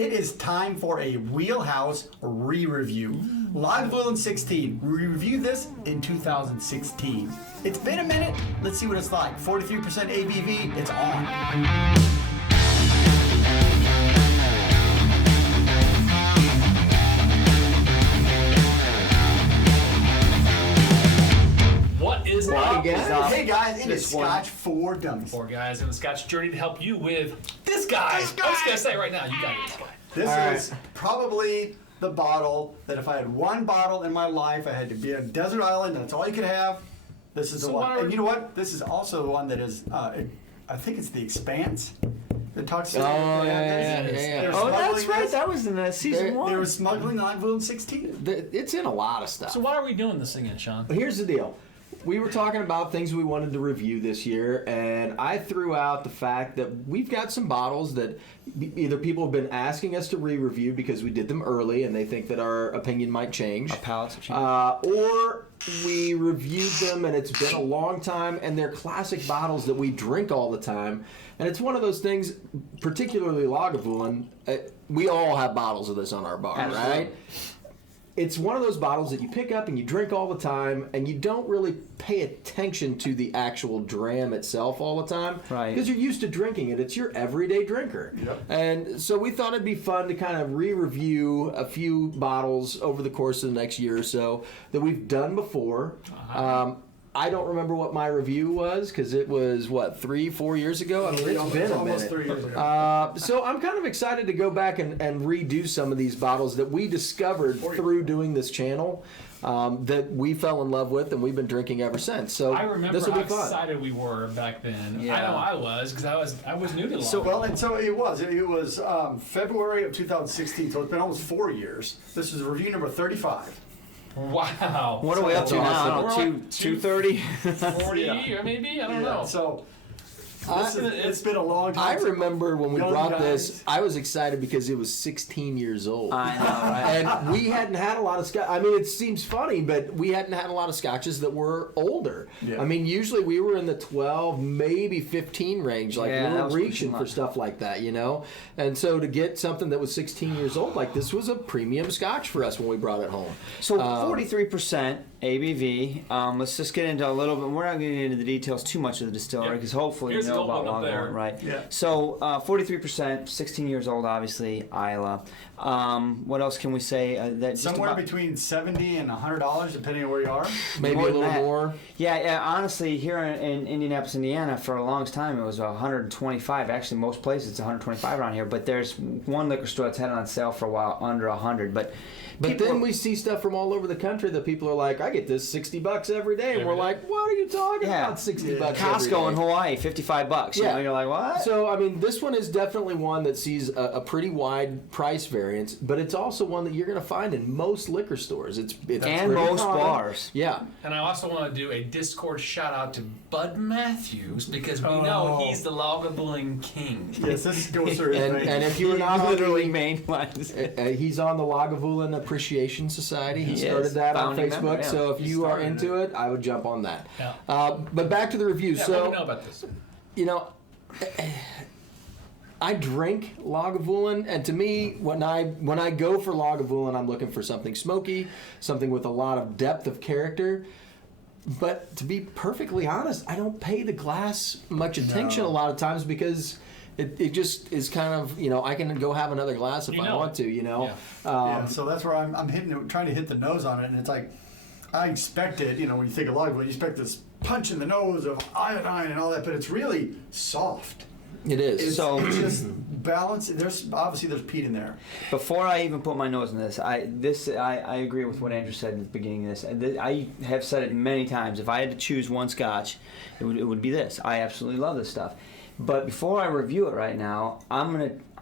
It is time for a Wheelhouse re-review. Lagavulin 16. We reviewed this in 2016. It's been a minute. Let's see what it's like. 43% ABV. It's on. Hey guys, it is Scotch for Dummies. 4 guys in the Scotch journey to help you with this guy. I'm just gonna say right now, you got this guy. This is probably the bottle that if I had one bottle in my life, I had to be on a desert island, and that's all you could have. This is the one. And you know what? This is also the one that is, I think it's the Expanse. That talks about Oh, that's right. That was in season 1. They were smuggling Lagavulin 16. It's in a lot of stuff. So why are we doing this again, Sean? But here's the deal. We were talking about things we wanted to review this year, and I threw out the fact that we've got some bottles that either people have been asking us to re-review because we did them early and they think that our opinion might change. Our palates have changed. Or we reviewed them and it's been a long time, and they're classic bottles that we drink all the time. And it's one of those things, particularly Lagavulin, we all have bottles of this on our bar, Absolutely. right? It's one of those bottles that you pick up and you drink all the time, and you don't really pay attention to the actual dram itself all the time. Right. Because you're used to drinking it. It's your everyday drinker. Yep. And so we thought it'd be fun to kind of re-review a few bottles over the course of the next year or so that we've done before. I don't remember what my review was because it was, 3-4 years ago? I mean, it's been a almost minute. 3 years ago. So I'm kind of excited to go back and redo some of these bottles that we discovered through doing this channel that we fell in love with and we've been drinking ever since. So I remember this will how be fun. excited we were back then. Yeah. I know I was because I was new to Lagavulin. So it was February of 2016, so it's been almost 4 years. This is review number 35. Wow. What are we up to now? I don't know, We're like 230? 40 or maybe? I don't know. So it's been a long time. I remember when we Young brought guys. this, I was excited because it was 16 years old. I know, right? And we hadn't had a lot of scotch. I mean, it seems funny, but we hadn't had a lot of scotches that were older. Yeah. I mean, usually we were in the 12, maybe 15 range. Like, Yeah, we that were was reaching pushing for stuff like that, you know? And so to get something that was 16 years old, like this was a premium scotch for us when we brought it home. So 43% ABV. Let's just get into a little bit. We're not getting into the details too much of the distillery because hopefully Here's you know the gold about one up there. Lagavulin, right? Yeah. So 43%, 16 years old, obviously, Islay. What else can we say? That just Somewhere about, between $70 and $100, depending on where you are. Maybe a More than little that. more. Yeah, honestly, here in Indianapolis, Indiana, for a long time it was 125. Actually, most places it's 125 around here. But there's one liquor store that's had it on sale for a while under 100. But Then we see stuff from all over the country that people are like, I get this $60 every day. And we're like, what are you talking about, $60 every day? Costco in Hawaii, $55. You know, you're like, what? So, I mean, this one is definitely one that sees a pretty wide price variance, but it's also one that you're going to find in most liquor stores. It's and pretty most common. bars. Yeah. And I also want to do a Discord shout out to Bud Matthews because we know he's the Lagavulin king. Yes, this goes through his veins. And if you were not literally main ones. he's on the Lagavulin Appreciation Society. He He started is. that on Founding Facebook. member, yeah. So if He you are started into it, I would jump on that. Yeah. But back to the review. Yeah, So, what do we know about this? you know, I drink Lagavulin, and to me, when I go for Lagavulin, I'm looking for something smoky, something with a lot of depth of character. But to be perfectly honest, I don't pay the glass much attention a lot of times because it just is kind of, you know, I can go have another glass if I want to, you know. Yeah, so that's where I'm trying to hit the nose on it, and it's like I expected, you know, when you think of Lagavulin, you expect this punch in the nose of iodine and all that, but it's really soft. It is. It's So- just balanced. There's peat in there. Before I even put my nose in this, I agree with what Andrew said at the beginning of this. I have said it many times. If I had to choose one Scotch, it would be this. I absolutely love this stuff. But before I review it right now, I'm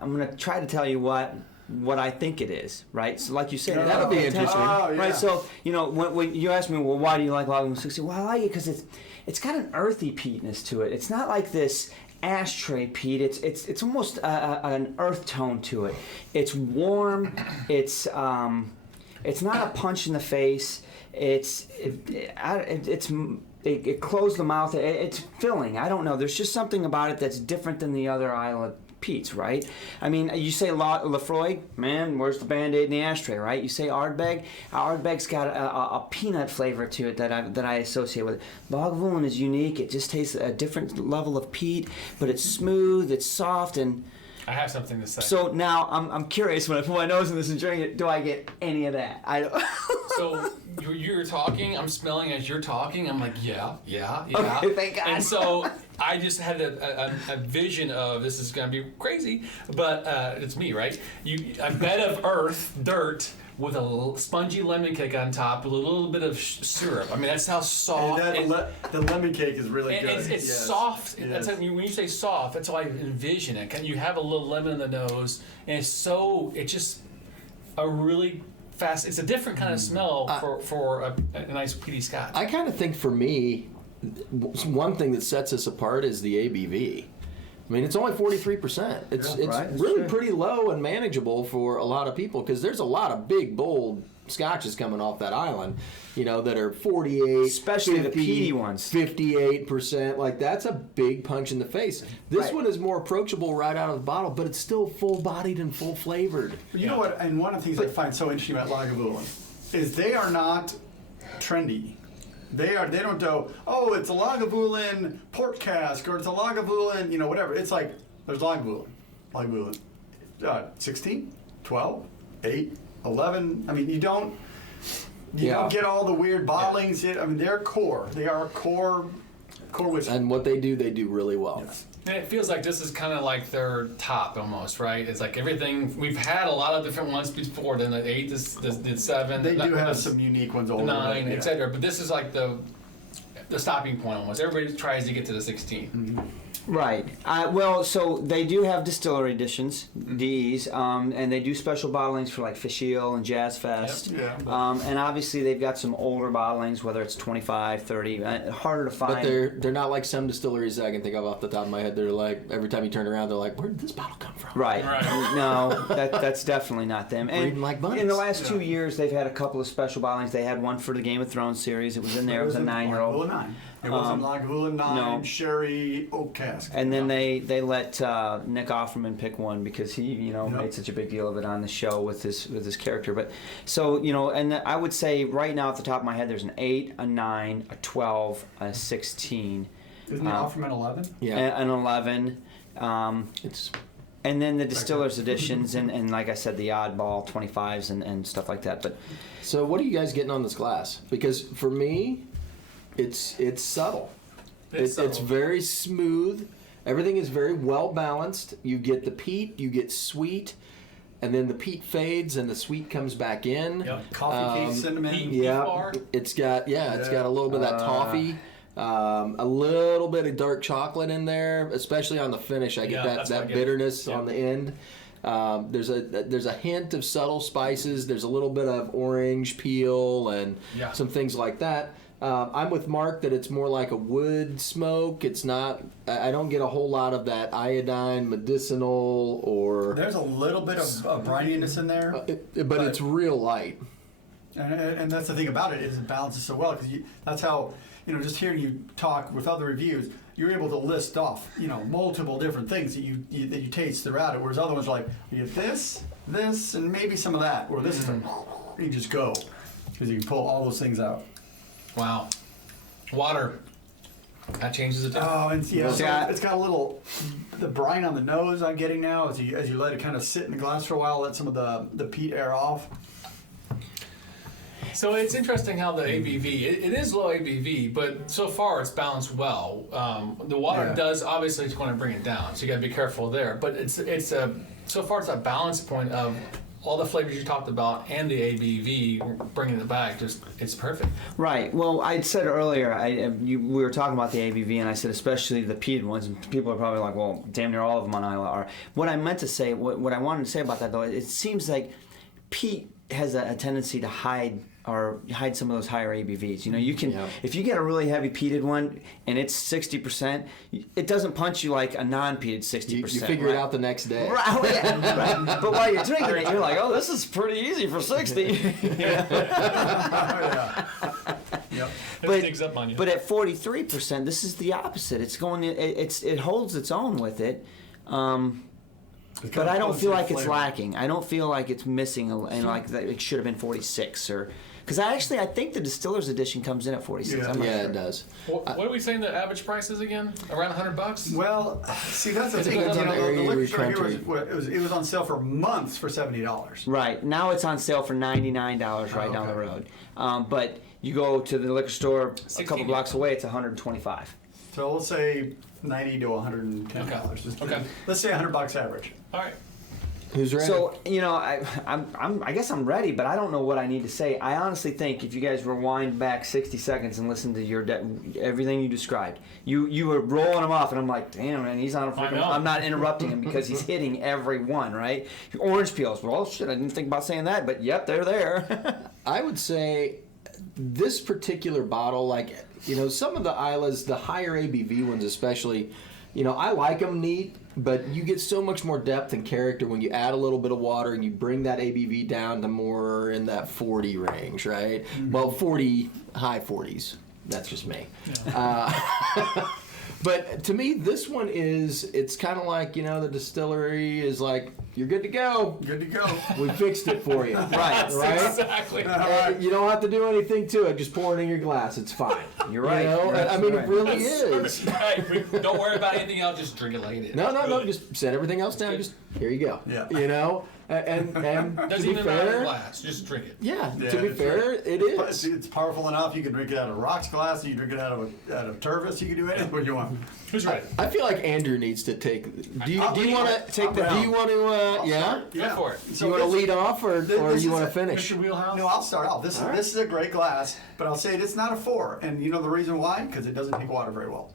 gonna try to tell you what I think it is, right? So like you said, That would be interesting. Oh, yeah. right? So you know, when you ask me, well, why do you like Lagavulin 60? Well, I like it because it's got an earthy peatness to it. It's not like this ashtray peat. It's almost an earth tone to it. It's warm. It's not a punch in the face. It closed the mouth. It's filling. I don't know. There's just something about it that's different than the other Islay peats, right? I mean, you say Lefroy, man, where's the Band-Aid in the ashtray, right? You say Ardbeg, Ardbeg's got a peanut flavor to it that I associate with it. Lagavulin is unique. It just tastes a different level of peat, but it's smooth, it's soft, and I have something to say. so now I'm curious, when I put my nose in this and drink it, do I get any of that? I don't. So you're talking, I'm smelling as you're talking. I'm like, yeah. Okay, thank God. And so I just had a vision of, this is going to be crazy, but it's me, right? A bed of earth, dirt, with a little spongy lemon cake on top, with a little bit of syrup. I mean, that's how soft. The lemon cake is really good. It's Yes. soft. Yes. That's how, when you say soft, that's how I envision it. You have a little lemon in the nose, and it's just a really fast. It's a different kind of smell for a nice peaty Scotch. I kind of think for me, one thing that sets us apart is the ABV. I mean, it's only 43%. It's right. really Sure. pretty low and manageable for a lot of people, because there's a lot of big, bold scotches coming off that island, that are 48, Especially the 50, peaty ones. 58%. Like, that's a big punch in the face. This Right. one is more approachable right out of the bottle, but it's still full-bodied and full-flavored. You know what? And one of the things I find so interesting about Lagavulin is they are not trendy. They don't go, oh, it's a Lagavulin port cask, or it's a Lagavulin, whatever. It's like, there's Lagavulin. 16, 12, 8, 11. I mean, you don't get all the weird bottlings. I mean, they're core. They are core whiskey. And what they do really well. Yes. And it feels like this is kind of like their top almost, right? It's like everything, we've had a lot of different ones before, then the 8, the 7. They do have some unique ones older. 9, but, yeah. etc. But this is like the stopping point almost. Everybody tries to get to the 16. Mm-hmm. Right. Well, so they do have distillery editions, DEs, and they do special bottlings for like Fish Eel and Jazz Fest. Yep. Yeah. And obviously they've got some older bottlings, whether it's 25, 30, harder to find. But they're not like some distilleries that I can think of off the top of my head. They're like, every time you turn around, they're like, where did this bottle come from? Right. No, that's definitely not them. And Breeding like bunnies. in the last 2 years, they've had a couple of special bottlings. They had one for the Game of Thrones series. It was in there. It was a 9-year-old. Lagavulin 9. It wasn't Lagavulin 9 no. Sherry oak cask. And then they let Nick Offerman pick one because he made such a big deal of it on the show with his character. But so and I would say right now off the top of my head, there's an 8, a 9, a 12, a 16. Isn't the Offerman 11? Yeah. An 11. It's And then the distillers editions and like I said, the oddball 25s and stuff like that. But So what are you guys getting on this glass? Because for me, it's subtle. It's very smooth. Everything is very well balanced. You get the peat, you get sweet, and then the peat fades and the sweet comes back in. Yep. Coffee cake, cinnamon. Peat bar. It's got it's got a little bit of that toffee. A little bit of dark chocolate in there, especially on the finish. I get that bitterness on the end. There's a hint of subtle spices. There's a little bit of orange peel and some things like that. I'm with Mark that it's more like a wood smoke. It's not. I don't get a whole lot of that iodine, medicinal, or. There's a little bit of brininess in there, but it's real light. And that's the thing about it is it balances so well because that's how just hearing you talk with other reviews, you're able to list off multiple different things that you taste throughout it. Whereas other ones are like you get this, and maybe some of that, or this is like you just go because you can pull all those things out. Wow. Water. That changes it. Oh, and it's got a little the brine on the nose I'm getting now as you let it kind of sit in the glass for a while, let some of the peat air off. So it's interesting how the ABV, it is low ABV, but so far it's balanced well. The water does, obviously it's going to bring it down, so you got to be careful there. But so far it's a balance point of all the flavors you talked about and the ABV, bringing it back, it's perfect. Right. Well, I said earlier, we were talking about the ABV, and I said especially the peated ones, and people are probably like, well, damn near all of them on Islay are. What I meant to say, what I wanted to say about that, though, it seems like peat has a tendency to hide some of those higher ABVs. You can if you get a really heavy peated one and it's 60%, it doesn't punch you like a non-peated 60%. You figure it out the next day. Right. Right. But while you're drinking it, you're like, oh, this is pretty easy for 60. It sneaks up on you. But at 43%, this is the opposite. It's going. It holds its own with it. But I don't feel like it's flavor. lacking. I don't feel like it's missing, and like that it should have been 46 or. Because I think the distiller's edition comes in at 46. Yeah. I'm not Yeah, sure. it does. What are we saying the average price is again? Around $100? Well, see, that's the It thing. depends on The area liquor you store here country. it was on sale for months for $70. Right now it's on sale for $99 right down the okay. road. But you go to the liquor store a 16 couple blocks away, it's 125. So let's say $90 to $110. Just Okay. Let's say $100 average. All right. Who's ready? So I guess I'm ready, but I don't know what I need to say. I honestly think if you guys rewind back 60 seconds and listen to everything you described, you were rolling them off, and I'm like, damn, man, he's on a freaking. know. I'm not interrupting him because he's hitting every one, right? Orange peels. Well, shit, I didn't think about saying that, but yep, they're there. I would say this particular bottle, like, some of the Islas, the higher ABV ones especially, I like them neat, but you get so much more depth and character when you add a little bit of water and you bring that ABV down to more in that 40 range, right? Mm-hmm. Well, 40, high 40s. That's just me. But to me, this one it's kind of like, the distillery is like, you're good to go. Good to go. We fixed it for you. Right. Exactly. And you don't have to do anything to it. Just pour it in your glass. It's fine. You're right. You're You're I mean, right. it really is. Hey, don't worry about anything else. Just drink it like it is. No. Really. Just set everything else down. Just here you go. Yeah. And to Doesn't be even matter the fair, glass. Just drink it. yeah. Yeah, To be it's fair, right. it But is. it's powerful enough. You can drink it out of a rocks glass. You can drink it out of Tervis. You can do anything you want. Who's ready? I feel like Andrew needs to take. Do you I'll lead want on. to take the? I'll Do you want to? Yeah. Go for it. Do you want to lead off or this you is want a- to finish? Mr. Wheelhouse? No, I'll start off. This is a great glass, but I'll say it's not a 4. And you know the reason why? Because it doesn't take water very well.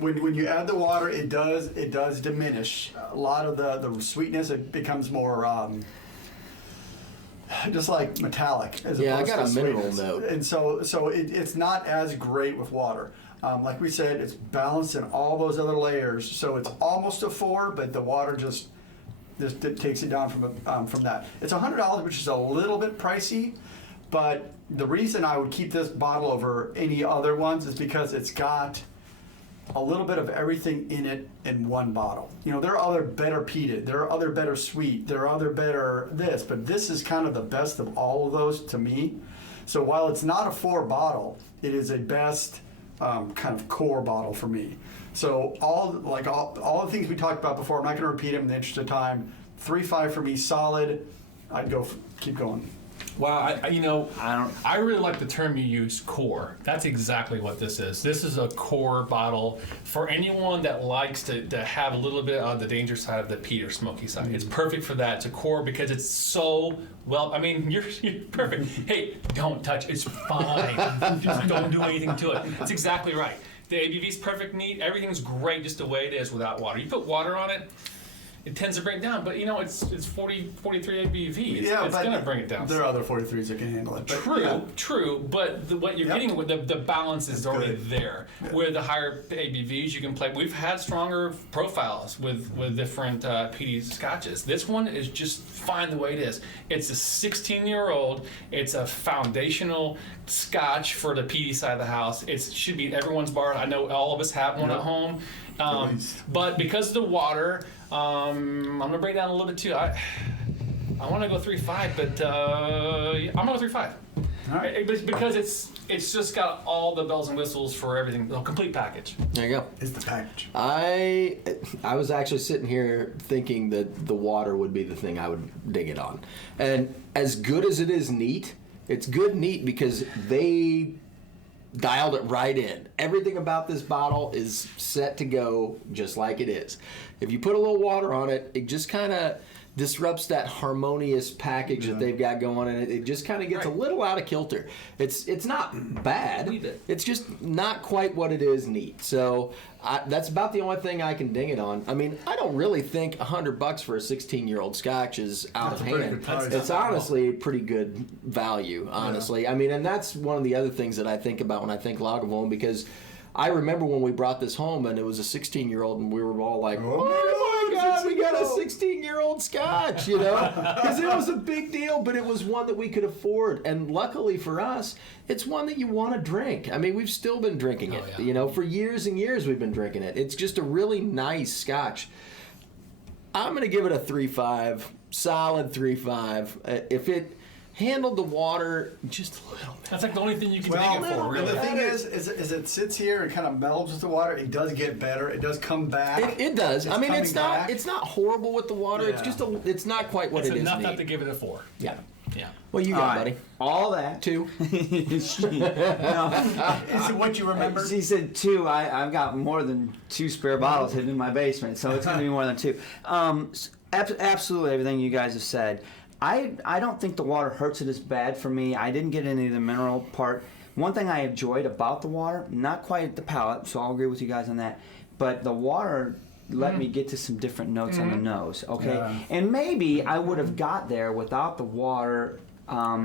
When you add the water, it does diminish a lot of the sweetness. It becomes more just like metallic. As Yeah, I opposed got to a mineral sweetness. note. And so it's not as great with water. Like we said, it's balanced in all those other layers. So it's almost a 4, but the water just it takes it down from that. It's $100, which is a little bit pricey, but the reason I would keep this bottle over any other ones is because it's got a little bit of everything in it in one bottle. There are other better peated, there are other better sweet, there are other better this, but this is kind of the best of all of those to me. So while it's not a 4 bottle, it is a best kind of core bottle for me. So all the things we talked about before, I'm not going to repeat them in the interest of time. 3.5 for me, solid. I'd go keep going. Wow, I really like the term you use, core. That's exactly what this is. This is a core bottle for anyone that likes to have a little bit on the danger side of the peat or smoky side. Mm-hmm. It's perfect for that. It's a core because it's so well. I mean, you're perfect. Hey, don't touch. It's fine. Just don't do anything to it. It's exactly right. The ABV's perfect, neat. Everything's great just the way it is without water. You put water on it, it tends to bring it down. But it's 43 ABV. It's but going to bring it down. There are other 43s that can handle it. But True, but what you're getting with the balance is already good. there. With the higher ABVs, you can play. We've had stronger profiles with different peaty scotches. This one is just fine the way it is. It's a 16-year-old. It's a foundational scotch for the peaty side of the house. It should be in everyone's bar. I know all of us have one at home. But because of the water, I'm gonna bring it down a little bit too. I want to go 3.5, but I'm gonna go 3.5. All right. Because it's just got all the bells and whistles for everything, the complete package. There you go. It's the package. I was actually sitting here thinking that the water would be the thing I would dig it on. And as good as it is neat, it's good neat because they dialed it right in. Everything about this bottle is set to go just like it is. If you put a little water on it, it just kind of disrupts that harmonious package that they've got going, and it just kind of gets a little out of kilter. It's not bad. It's just not quite what it is neat. So that's about the only thing I can ding it on. I mean, I don't really think $100 for a 16-year-old Scotch is out That's of a pretty hand. good price. It's honestly pretty good value, honestly. I mean, and that's one of the other things that I think about when I think Lagavulin, because I remember when we brought this home and it was a 16-year-old and we were all like, oh my God, we got a 16-year-old Scotch, because it was a big deal, but it was one that we could afford. And luckily for us, it's one that you want to drink. I mean, we've still been drinking it, for years and years we've been drinking it. It's just a really nice Scotch. I'm going to give it a 3.5, solid 3.5. If it handled the water just a little bit. That's like the only thing you can take it for, and really. the thing is it sits here and kind of melds with the water. It does get better. It does come back. It does. It's I mean, coming back. it's not horrible with the water. It's Yeah. just it's not quite what It's it is. enough not neat. to give it a 4. Yeah. Yeah. What you All got, right. buddy? All that. 2. Is it what you remember? She said 2. I've got more than 2 spare bottles hidden in my basement, so it's going to be more than 2. Absolutely everything you guys have said. I don't think the water hurts it as bad for me. I didn't get any of the mineral part. One thing I enjoyed about the water, not quite the palate, so I'll agree with you guys on that, but the water let me get to some different notes on the nose, okay? Yeah. And maybe I would have got there without the water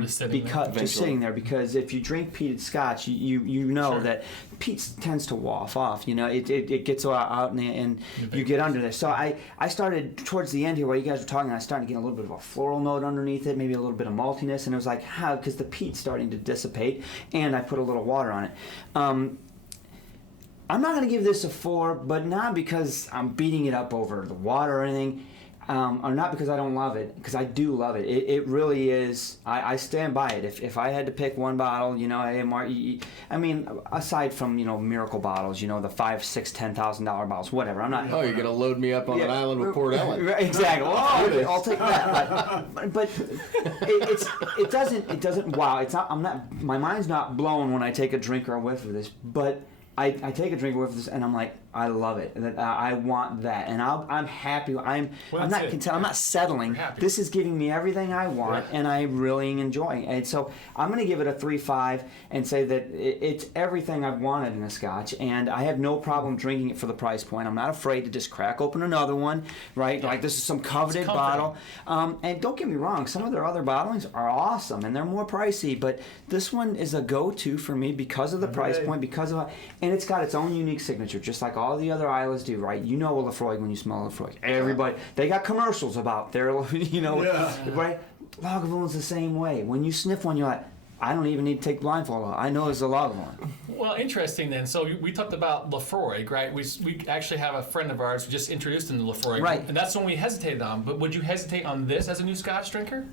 Just sitting there. just sitting there, because if you drink peated Scotch, you know Sure. that peat tends to waft off. You know, it gets out and you get under there. So I started towards the end here while you guys were talking, I started getting a little bit of a floral note underneath it, maybe a little bit of maltiness, and it was like, how? Because the peat's starting to dissipate, and I put a little water on it. I'm not going to give this a 4, but not because I'm beating it up over the water or anything. Or not because I don't love it, because I do love it. It really is. I stand by it. If I had to pick one bottle, you know, I mean, aside from, you know, miracle bottles, you know, the $5,000, $6,000, $10,000 bottles, whatever. I'm not. Oh, you're going to load me up on an island with Port Ellen. Right, exactly. Well, I'll take that. But it doesn't. Wow. It's not. I'm not. My mind's not blown when I take a drink or a whiff of this. But I take a drink or whiff of this, and I'm like, I love it. I want that, and I'm happy. I'm not content. I'm not settling. This is giving me everything I want, and I'm really enjoying it. And so I'm going to give it a 3.5 and say that it's everything I've wanted in a Scotch, and I have no problem drinking it for the price point. I'm not afraid to just crack open another one, right? Yeah. Like this is some coveted bottle. And don't get me wrong, some of their other bottlings are awesome, and they're more pricey, but this one is a go-to for me because of the price point, and it's got its own unique signature, just like all the other Islas do, right? You know a Lafroig when you smell a Lafroig. Everybody, they got commercials about their, you know, right? Lagavulin's the same way. When you sniff one, you're like, I don't even need to take the blindfold off. I know it's a Lagavulin. Well, interesting then. So we talked about Lafroig, right? We actually have a friend of ours who just introduced him to Lafroig. Right. And that's the one we hesitated on. But would you hesitate on this as a new Scotch drinker?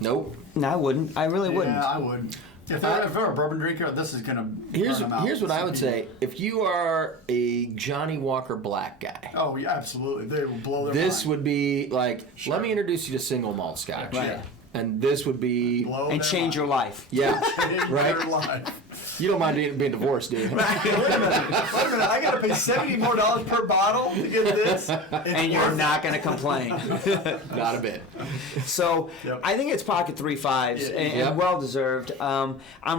Nope. No, I wouldn't. I really wouldn't. Yeah, I would. If I'm a bourbon drinker, this is gonna Here's burn them out. what I would say. If you are a Johnny Walker Black guy, Oh yeah, absolutely. They will blow their this mind. would be like, let me introduce you to single malt Scotch. Right. And this would be, Blow And their change your mind. life. yeah, Change right? your life. You don't mind being divorced, do you? Wait a minute. I gotta pay $70 more per bottle to get this. And you're not going to complain. Not a bit. So Yep. I think it's pocket 3.5s and Yep. well deserved. I'm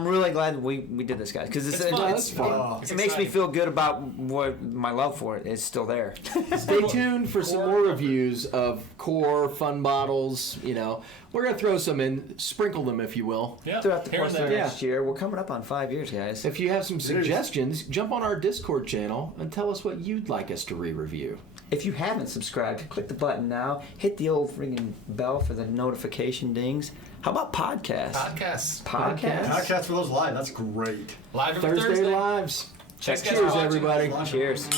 really glad we did this, guys, because It's fun. It's fun. It's it makes me exciting. feel good about what my love for it is still there. Stay tuned for some more reviews of core fun bottles. You know, we're gonna throw some in, sprinkle them, if you will. Yeah. Throughout the Here course and of there. next year, we're coming up on 5 years, guys. If you have some suggestions, jump on our Discord channel and tell us what you'd like us to re-review. If you haven't subscribed, click the button now. Hit the old freaking bell for the notification dings. How about podcasts? Podcasts. Podcast for those live. That's great. Live every Thursday Thursday. lives. Thanks, guys, for Cheers, watching. everybody. Cheers.